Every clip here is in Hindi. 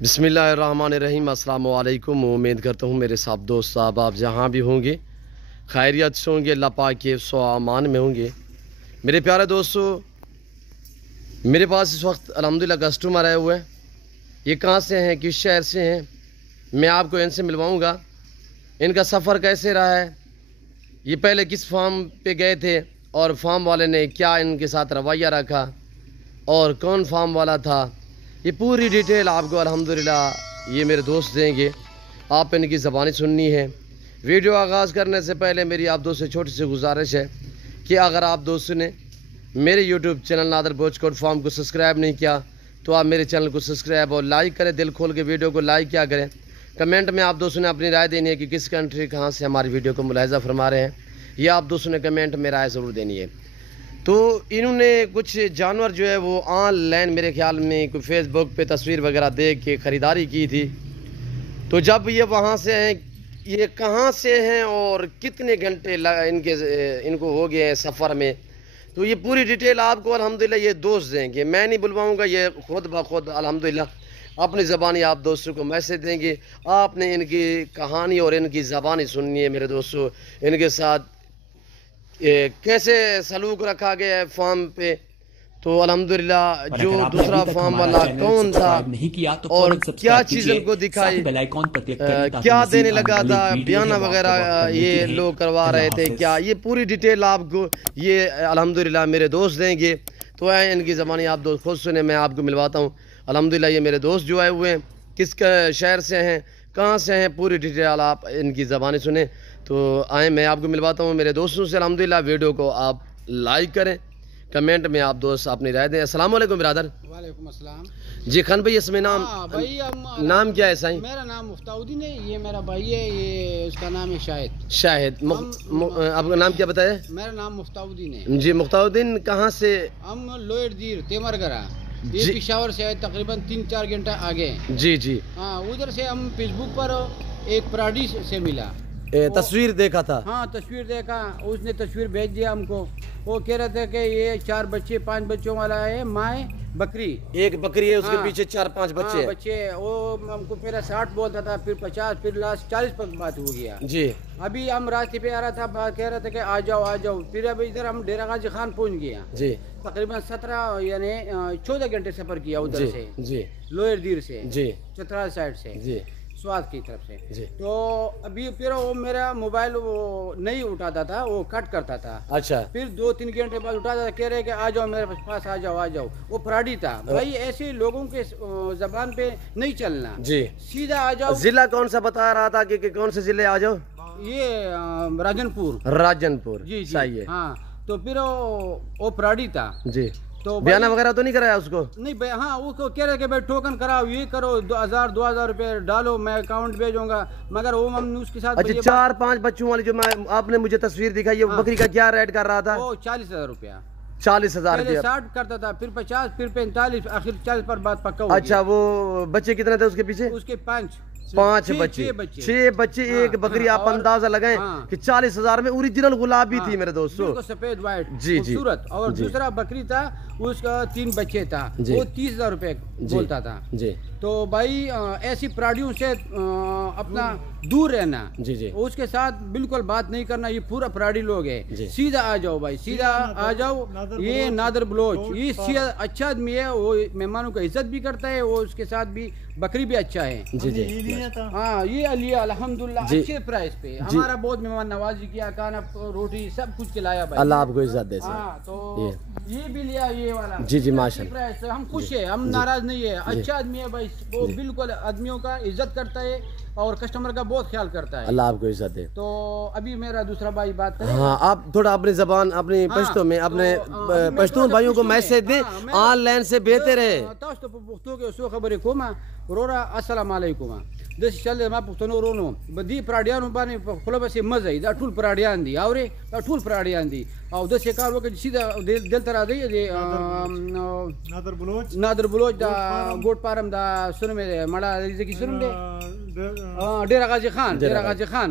बिस्मिल्लाहिर्रहमानिर्रहीम। अस्सलाम वालेकुम। उम्मीद करता हूँ मेरे सब दोस्त साहब आप जहाँ भी होंगे खैरियत से होंगे, अल्लाह पाक के अमान में होंगे। मेरे प्यारे दोस्तों, मेरे पास इस वक्त अल्हम्दुलिल्लाह कस्टमर आए हुए हैं। ये कहाँ से हैं, किस शहर से हैं, मैं आपको इनसे मिलवाऊँगा। इनका सफ़र कैसे रहा है, ये पहले किस फार्म पे गए थे और फार्म वाले ने क्या इनके साथ रवैया रखा और कौन फार्म वाला था, ये पूरी डिटेल आपको अल्हम्दुलिल्लाह ये मेरे दोस्त देंगे। आप इनकी ज़बानी सुननी है। वीडियो आगाज़ करने से पहले मेरी आप दोस्त से छोटी सी गुजारिश है कि अगर आप दोस्तों ने मेरे यूट्यूब चैनल नादर बोचकोट फार्म को सब्सक्राइब नहीं किया तो आप मेरे चैनल को सब्सक्राइब और लाइक करें। दिल खोल के वीडियो को लाइक क्या करें। कमेंट में आप दोस्तों ने अपनी राय देनी है कि किस कंट्री कहाँ से हमारी वीडियो को मुलाहिज़ा फरमा रहे हैं, ये आप दोस्तों ने कमेंट में राय ज़रूर देनी है। तो इन्होंने कुछ जानवर जो है वो ऑनलाइन मेरे ख्याल में कोई फेसबुक पे तस्वीर वगैरह देख के ख़रीदारी की थी। तो जब ये वहाँ से हैं, ये कहाँ से हैं और कितने घंटे इनको हो गए हैं सफ़र में, तो ये पूरी डिटेल आपको अल्हम्दुलिल्लाह ये दोस्त देंगे। मैं नहीं बुलवाऊँगा, ये खुद ब खुद अल्हम्दुलिल्लाह अपनी ज़बानी आप दोस्तों को मैसेज देंगे। आपने इनकी कहानी और इनकी ज़बानी सुननी है मेरे दोस्तों। इनके साथ कैसे सलूक रखा गया है फार्म पे, तो अल्हम्दुलिल्लाह जो दूसरा फार्म वाला कौन था और क्या चीज़ उनको दिखाई, क्या देने लगा था, बयाना वगैरह ये लोग करवा रहे थे क्या, ये पूरी डिटेल आपको ये अल्हम्दुलिल्लाह मेरे दोस्त देंगे। तो है इनकी ज़बानी आप दोस्त खुद सुने, मैं आपको मिलवाता हूँ। अल्हम्दुलिल्लाह ये मेरे दोस्त जो आए हुए हैं किस शहर से हैं, कहाँ से हैं, पूरी डिटेल आप इनकी ज़बानी सुने। तो आए मैं आपको मिलवाता हूँ मेरे दोस्तों से। अल्हम्दुलिल्लाह वीडियो को आप लाइक करें, कमेंट में आप दोस्त अपनी राय दें। अस्सलाम वालेकुम बिरादर। वालेकुम अस्सलाम जी खान भाई, इसमें नाम भाई नाम क्या है साईं? मेरा नाम मुफ्ताउद्दीन है, ये मेरा भाई है, ये उसका नाम है शाहिद। शाहिद। आपका नाम क्या बताया? मेरा नाम मुफ्ताउद्दीन है जी। मुफ्ताउद्दीन कहाँ से? हम लोयर दीर तेमरगरा, ये पिशावर से है, तकरीबन 3-4 घंटा आगे। जी जी। हाँ, उधर से हम फेसबुक पर एक पराडी से मिला, तस्वीर देखा था। हाँ, तस्वीर देखा, उसने तस्वीर भेज दिया हमको। वो कह रहे थे कि ये 4 बच्चे 5 बच्चों वाला है, माए बकरी, एक बकरी है, उसके पीछे 4-5 बच्चे। हाँ, बच्चे। वो हमको पहले 60 बोलता था, फिर 50, फिर लास्ट 40 पर बात हो गया जी। अभी हम रास्ते पे आ रहा था, कह रहे थे कि आ जाओ आ जाओ। फिर अभी इधर हम डेरा गाजी खान पहुंच गया जी। तकरीबन 17 यानी 14 घंटे सफर किया उधर से जी, लोयर दीर से जी, चतरा साइड से जी, स्वाद की तरफ से जी। तो अभी फिर वो मेरा मोबाइल वो नहीं उठाता था, वो कट करता था। अच्छा। फिर 2-3 घंटे बाद उठाता था, कह रहे कि आ जाओ मेरे पास, आ जाओ आ जाओ। वो पराडी था भाई, ऐसे लोगों के जबान पे नहीं चलना जी, सीधा आ जाओ। जिला कौन सा बता रहा था कि कौन से जिले आ जाओ? ये राजनपुर जी जी। सही है। हाँ, तो फिर वो पराडी था जी। तो बयाना वगैरह तो नहीं कराया उसको? नहीं भाई। हाँ, वो कह रहे कि भाई टोकन कराओ, ये करो, 2000 रुपए डालो, मैं अकाउंट भेजूंगा। मगर वो हम उसके साथ अच्छा 4-5 बच्चों वाली जो आपने मुझे तस्वीर दिखाई है, बकरी का क्या रेट कर रहा था? वो 40,000 रुपया। 40,000 रुपया। 60 करता था, फिर 50, फिर 45, आखिर 40 पर बात पक्का। अच्छा, वो बच्चे कितने थे उसके पीछे? उसके 5 बच्चे, 6 बच्चे। हाँ, एक बकरी। हाँ, आप अंदाजा लगाएं कि 40,000 में ओरिजिनल गुलाबी थी मेरे दोस्तों, सफेद व्हाइट जी जी सूरत। और दूसरा बकरी था, उसका 3 बच्चे था, वो 30,000 रुपए बोलता था जी। तो भाई ऐसी पराडियों से अपना दूर रहना जी जी, उसके साथ बिल्कुल बात नहीं करना। ये पूरा पराडी लोग है, सीधा आ जाओ भाई, सीधा आ जाओ। ये नादर बलोच, ये अच्छा आदमी है, वो मेहमानों का इज्जत भी करता है, वो उसके साथ भी बकरी भी अच्छा है जी जी। हाँ, ये अलिया अल्हम्दुलिल्लाह अच्छे प्राइस पे हमारा बहुत मेहमान नवाजी किया, खाना रोटी सब कुछ खिलाया भाई, अल्लाह आपको इज्जत दे। हाँ, तो ये भी लिया ये वाला जी जी माशाल्लाह। हम खुश है, हम नाराज नहीं है। अच्छा आदमी है भाई, वो बिल्कुल आदमियों का इज्जत करता है और कस्टमर का बहुत ख्याल करता है, अल्लाह आपको इज्जत दे। तो अभी मेरा दूसरा भाई बात करे। हाँ, आप थोड़ा अपनी जबान अपनी पश्तो में अपने पश्तून भाइयों को मैसेज दे, ऑनलाइन से बेहतर है। तो पुख्तो के उसको खबर को मा रोरा अस्सलाम वालेकुम दस चल मा पुख्तनो रोनो बदी पराडियान बाने खुला बस मजा दा ठुल पराडियान दी आवरे ठुल पराडियान दी और दस का लोग सीधा दिल तरह दे नादर बलोच दा गोट पारम दा सुन में मड़ा की सुन दे डेरा गाजी खान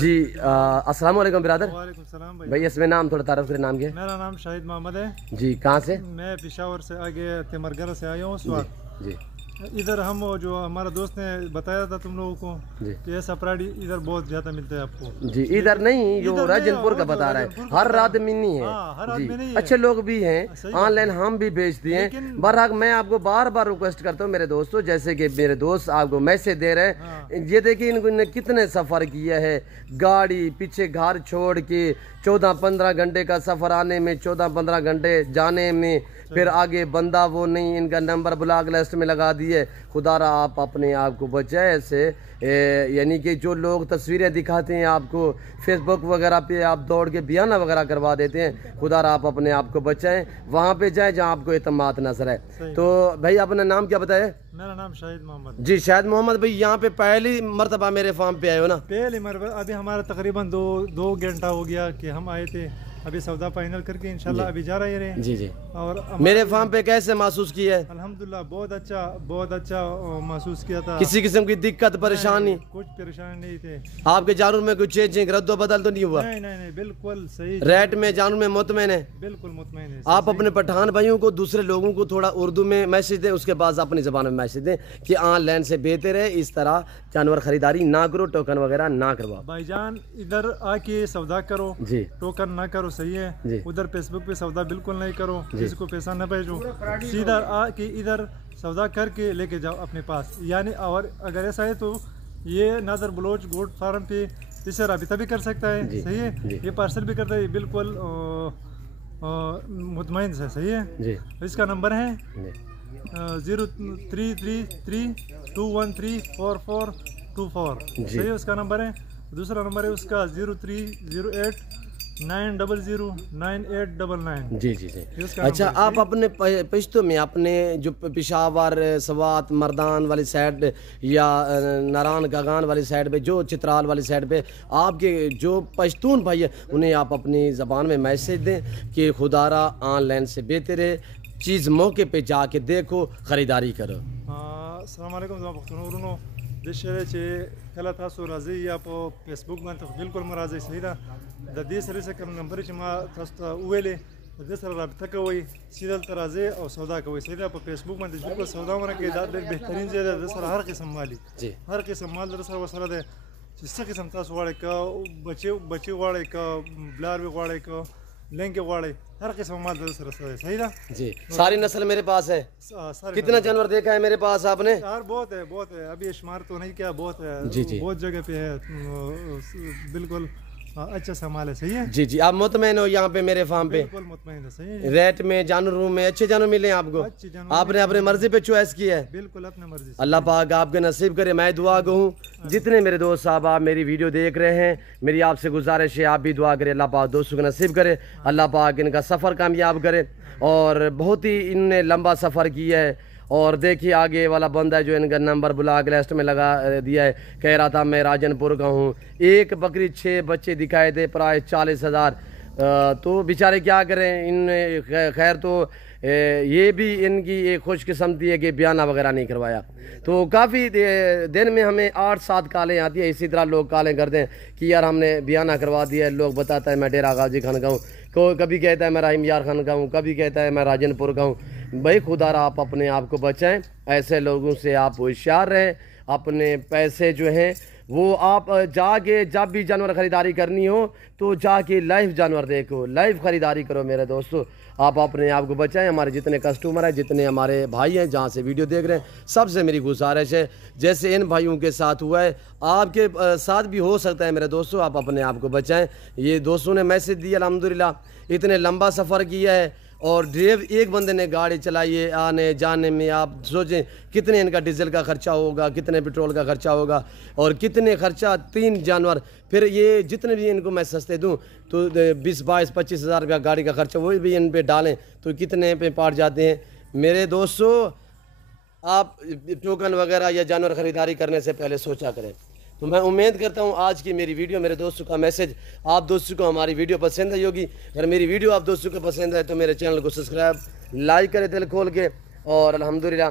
जी अस्सलाम वालेकुम बिरादर। वालेकुम सलाम भाई। भाई इसमें नाम थोड़ा तारुफ करें, नाम क्या है? मेरा नाम शाहिद मोहम्मद है जी। कहाँ से? मैं पेशावर से आगे तिमरगर से आया हूँ स्वाद। जी इधर हम जो हमारा दोस्त ने बताया था तुम लोगों को कि ऐसा पराठी इधर बहुत ज्यादा मिलता है आपको। जी इधर नहीं, जो राजनपुर का बता रहा है, हर रात में नहीं है। जी अच्छे लोग भी हैं, ऑनलाइन हम भी बेचते हैं। बहरहाल मैं आपको बार बार रिक्वेस्ट करता हूँ मेरे दोस्तों, जैसे कि मेरे दोस्त आपको मैसेज दे रहे हैं, ये देखिए इनको कितने सफ़र किया है, गाड़ी पीछे घर छोड़ के 14-15 घंटे का सफ़र आने में, 14-15 घंटे जाने में, फिर आगे बंदा वो नहीं, इनका नंबर ब्लॉक लिस्ट में लगा दिए। खुदारा आप अपने आप को बचाए ऐसे, यानी कि जो लोग तस्वीरें दिखाते हैं आपको फेसबुक वगैरह पे, आप दौड़ के बयाना वगैरह करवा देते हैं। खुदारा आप अपने आप को बचाएं, वहाँ पे जाएं जहाँ आपको एतमाद नजर है। तो भाई अपना नाम क्या बताया? मेरा नाम शाहिद मोहम्मद। जी शाहिद मोहम्मद भाई, यहाँ पे पहली मरतबा मेरे फार्म पे आए हो ना? पहली मरतबा, अभी हमारा तकरीबन दो घंटा हो गया कि हम आए थे, अभी सौदा फाइनल करके इंशाल्लाह अभी जा रहे हैं। जी जी। और मेरे फार्म पे कैसे महसूस किया है? अल्हम्दुलिल्लाह बहुत अच्छा महसूस किया था। किसी किस्म की दिक्कत परेशानी? कुछ परेशानी नहीं थे। आपके जानवर में कुछ चेंजिंग रद्दो बदल तो नहीं हुआ? नहीं बिल्कुल सही। रेट में जानवर में मुतमईन है? बिल्कुल मुतमईन है। आप अपने पठान भाइयों को, दूसरे लोगों को थोड़ा उर्दू में मैसेज दें, उसके बाद अपनी ज़बान में मैसेज दें कि ऑनलाइन से बेहतर है, इस तरह जानवर खरीदारी ना करो, टोकन वगैरह ना करवाओ। भाईजान इधर आके सौदा करो जी, टोकन ना करो, सही है जी। उधर फेसबुक पे सौदा बिल्कुल नहीं करो, किसी को पैसा न भेजो, सीधा आके इधर सौदा करके लेके जाओ अपने पास। यानी और अगर ऐसा है तो ये नादर बलोच गोट फार्म पे इससे राबिता भी कर सकता है, सही है। ये पार्सल भी करता है, बिल्कुल मुतमईन से, सही है जी। इसका नंबर है 033321344424, सही है उसका नंबर है। दूसरा नंबर है उसका 0308909899। जी जी जी। अच्छा, आप अपने पश्तो में अपने जो पेशावर, सवात, मर्दान वाली साइड या नारायण गागान वाली साइड पे, जो चित्राल वाली साइड पे आपके जो पश्तून भाई है, उन्हें आप अपनी ज़बान में मैसेज दें कि खुदारा ऑनलाइन से बेहतर है, चीज़ मौके पे जाके देखो, ख़रीदारी करो। अस्सलाम वालेकुम पख्तूनों दशहरे चे कल तासो राजी या पो फेसबुक में तो बिल्कुल मराजी सही था द दे सरे से कम नंबर चे मा तस्ता उवेले द सर राबता कोई सीधल तराजे और सौदा कोई सही था पो फेसबुक में बिल्कुल सौदा मरा के दाद बेहतरीन जे द सर हर किस्म वाली जी, हर किस्म माल द सर वसरा दे जिससे किस्म तासो वाले का बच्चे वाले का ब्लार वाले का लेंगे वाले हर किस्म माल सर सही था जी। सारी नस्ल मेरे पास है। कितना जानवर देखा है मेरे पास आपने? यार बहुत है अभी शुमार तो नहीं किया, बहुत है जी जी, बहुत जगह पे है, बिल्कुल अच्छा सामान है, सही है जी जी। आप मुतमईन हो यहाँ पे मेरे फार्म पे? बिल्कुल मुतमईन है, सही है। रेट में, जानवरों में अच्छे जानवर मिले आपको? आपने अपने मर्जी पे चॉइस किया है? बिल्कुल अपने मर्जी से। अल्लाह पाक आपके नसीब करे। मैं दुआ कहूँ जितने मेरे दोस्त साहब आप मेरी वीडियो देख रहे हैं, मेरी आपसे गुजारिश है आप भी दुआ करें, अल्लाह पाक दोस्तों को नसीब करे, अल्लाह पाक इनका सफ़र कामयाब करे। और बहुत ही इनने लंबा सफ़र किया है। और देखिए आगे वाला बंदा है जो इनका नंबर ब्लॉक लिस्ट में लगा दिया है, कह रहा था मैं राजनपुर का हूँ, एक बकरी 6 बच्चे दिखाए थे, प्राय 40,000। तो बेचारे क्या करें, इन खैर तो ये भी इनकी एक खुशकिस्मती है कि बयाना वगैरह नहीं करवाया। तो काफ़ी दिन में हमें 8-7 कॉलें आती है, इसी तरह लोग कॉलें करते हैं कि यार हमने बयाना करवा दिया। लोग बताता है मैं डेरा गाजी खान का हूँ, कभी कहता है मैं रहीम यार खान का हूँ, कभी कहता है मैं राजनपुर का हूँ। भाई खुदारा आप अपने आप को बचाएं, ऐसे लोगों से आप होशियार रहें। अपने पैसे जो हैं वो आप जाके जब भी जानवर ख़रीदारी करनी हो तो जाके लाइव जानवर देखो, लाइव ख़रीदारी करो मेरे दोस्तों। आप अपने आप को बचाएं। हमारे जितने कस्टमर हैं, जितने हमारे भाई हैं जहाँ से वीडियो देख रहे हैं, सबसे मेरी गुजारिश है जैसे इन भाइयों के साथ हुआ है आपके साथ भी हो सकता है मेरे दोस्तों। आप अपने आप को बचाएं। ये दोस्तों ने मैसेज दिया, अल्हम्दुलिल्लाह इतने लंबा सफ़र किया है और ड्राइव एक बंदे ने गाड़ी चलाई है, आने जाने में आप सोचें कितने इनका डीजल का खर्चा होगा, कितने पेट्रोल का खर्चा होगा और कितने खर्चा 3 जानवर। फिर ये जितने भी इनको मैं सस्ते दूं तो 20-22-25 हज़ार रुपया गाड़ी का खर्चा वो भी इन पे डालें तो कितने पे पाट जाते हैं मेरे दोस्तों। आप टोकन वगैरह या जानवर ख़रीदारी करने से पहले सोचा करें। तो मैं उम्मीद करता हूँ आज की मेरी वीडियो, मेरे दोस्तों का मैसेज आप दोस्तों को हमारी वीडियो पसंद आई होगी। अगर मेरी वीडियो आप दोस्तों को पसंद है तो मेरे चैनल को सब्सक्राइब लाइक करें दिल खोल के, और अल्हम्दुलिल्लाह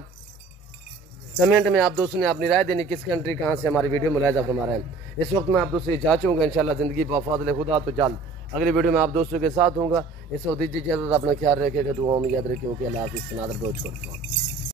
कमेंट में आप दोस्तों ने अपनी राय देनी किस कंट्री कहाँ से हमारी वीडियो मुलाहिजा फरमा रहे हैं। इस वक्त मैं आप दोस्तों से जा चाहूँगा इंशाल्लाह ज़िंदगी बफ़ज़ल खुदा तो जल्द अगली वीडियो में आप दोस्तों के साथ होऊंगा। इस वक्त दीजिए इजाज़त, अपना ख्याल रखेगा, दुआओं में याद रखिए। ओके, अल्लाह हाफ़िज़। नादर रोज करता हूँ।